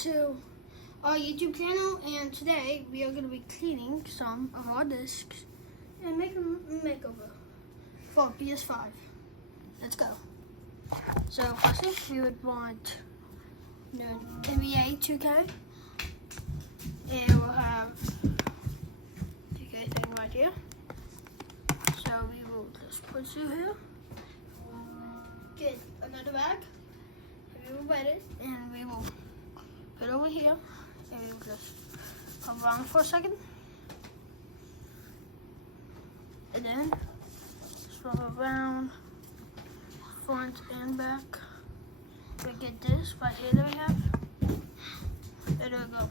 to our YouTube channel, and today we are going to be cleaning some of our discs and make a makeover for PS5. Let's go. So firstly, we would want the NBA 2K. It will have 2K thing right here. So we will just put you here. Get another bag. We will wet it, and we will put it over here, and we will just come around for a second, and then swirl around front and back. We get this right here that we have. There we go.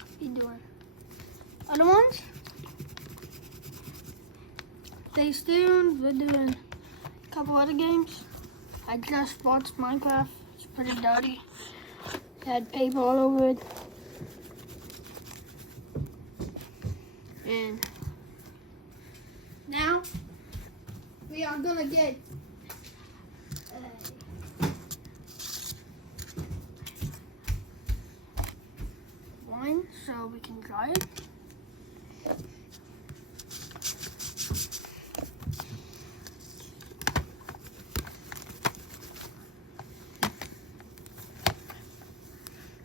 What you doing? Other ones? Stay tuned. We're doing a couple other games. I just watched Minecraft. It's pretty dirty. It had paper all over it. And now we are gonna get wine so we can dry it.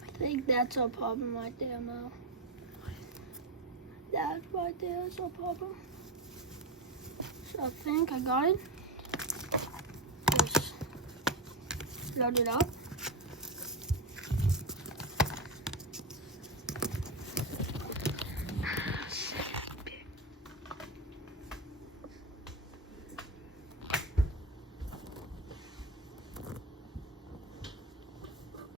I think that's our problem right there, Mel. That right there is our problem. So I think I got it. Just load it up.